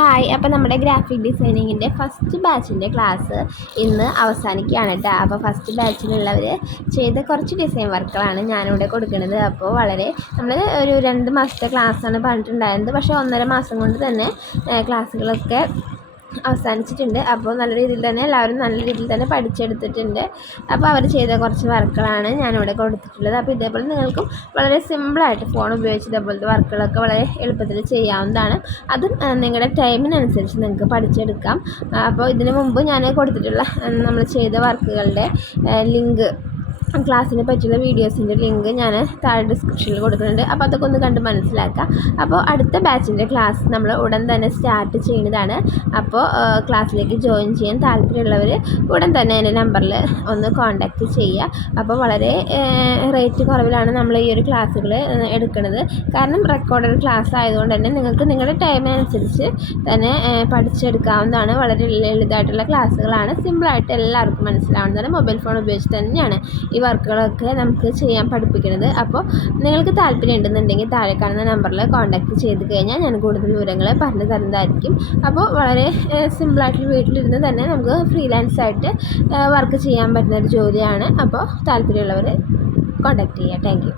Hi. അപ്പോൾ നമ്മുടെ graphic ഡിസൈനിങ്ങിൻ്റെ first ബാച്ചിൻ്റെ class ഇന്ന് അവസാനിക്കുകയാണ് കേട്ടോ. അപ്പോൾ ഫസ്റ്റ് ബാച്ചിലുള്ളവർ ചെയ്ത കുറച്ച് ഡിസൈൻ വർക്കുകളാണ് ഞാനിവിടെ കൊടുക്കുന്നത്. അപ്പോൾ നമ്മൾ ഒരു 2 മാസത്തെ ക്ലാസ്സാണ് പറഞ്ഞിട്ടുണ്ടായിരുന്നത്. പക്ഷേ 1.5 മാസം കൊണ്ട് തന്നെ ക്ലാസ്സുകളൊക്കെ അവസാനിച്ചിട്ടുണ്ട്. അപ്പോൾ നല്ല രീതിയിൽ തന്നെ എല്ലാവരും നല്ല രീതിയിൽ തന്നെ പഠിച്ചെടുത്തിട്ടുണ്ട്. അപ്പോൾ അവർ ചെയ്ത കുറച്ച് വർക്കുകളാണ് ഞാനിവിടെ കൊടുത്തിട്ടുള്ളത്. അപ്പോൾ ഇതേപോലെ നിങ്ങൾക്കും വളരെ സിമ്പിളായിട്ട് ഫോൺ ഉപയോഗിച്ച് ഇതേപോലത്തെ വർക്കുകളൊക്കെ വളരെ എളുപ്പത്തിൽ ചെയ്യാവുന്നതാണ്. അതും നിങ്ങളുടെ ടൈമിനനുസരിച്ച് നിങ്ങൾക്ക് പഠിച്ചെടുക്കാം. അപ്പോൾ ഇതിനു മുമ്പ് ഞാൻ കൊടുത്തിട്ടുള്ള നമ്മൾ ചെയ്ത വർക്കുകളുടെ ലിങ്ക്, ക്ലാസ്സിനെ പറ്റിയുള്ള വീഡിയോസിൻ്റെ ലിങ്ക് ഞാൻ താഴെ ഡിസ്ക്രിപ്ഷനിൽ കൊടുക്കുന്നുണ്ട്. അപ്പോൾ അതൊക്കെ ഒന്ന് കണ്ട് മനസ്സിലാക്കുക. അപ്പോൾ അടുത്ത ബാച്ചിൻ്റെ ക്ലാസ് നമ്മൾ ഉടൻ തന്നെ സ്റ്റാർട്ട് ചെയ്യുന്നതാണ്. അപ്പോൾ ക്ലാസ്സിലേക്ക് ജോയിൻ ചെയ്യാൻ താല്പര്യമുള്ളവർ ഉടൻ തന്നെ എൻ്റെ നമ്പറിൽ ഒന്ന് കോൺടാക്റ്റ് ചെയ്യുക. അപ്പോൾ വളരെ റേറ്റ് കുറവിലാണ് നമ്മൾ ഈ ഒരു ക്ലാസ്സുകൾ എടുക്കുന്നത്. കാരണം റെക്കോർഡഡ് ക്ലാസ് ആയതുകൊണ്ട് തന്നെ നിങ്ങൾക്ക് നിങ്ങളുടെ ടൈമിനനുസരിച്ച് തന്നെ പഠിച്ചെടുക്കാവുന്നതാണ്. വളരെ ലളിതമായിട്ടുള്ള ക്ലാസ്സുകളാണ്. സിമ്പിളായിട്ട് എല്ലാവർക്കും മനസ്സിലാവുന്നതാണ്. മൊബൈൽ ഫോൺ ഉപയോഗിച്ച് തന്നെയാണ് ഈ വർക്കുകളൊക്കെ നമുക്ക് ചെയ്യാൻ പഠിപ്പിക്കുന്നത്. അപ്പോൾ നിങ്ങൾക്ക് താല്പര്യം ഉണ്ടെന്നുണ്ടെങ്കിൽ താഴെ കാണുന്ന നമ്പറിൽ കോൺടാക്റ്റ് ചെയ്ത് കഴിഞ്ഞാൽ ഞാൻ കൂടുതൽ വിവരങ്ങൾ പറഞ്ഞു തരുന്നതായിരിക്കും. അപ്പോൾ വളരെ സിമ്പിളായിട്ട് വീട്ടിലിരുന്ന് തന്നെ നമുക്ക് ഫ്രീലാൻസായിട്ട് വർക്ക് ചെയ്യാൻ പറ്റുന്ന ഒരു ജോലിയാണ്. അപ്പോൾ താല്പര്യമുള്ളവർ കോൺടാക്റ്റ് ചെയ്യുക. Thank you.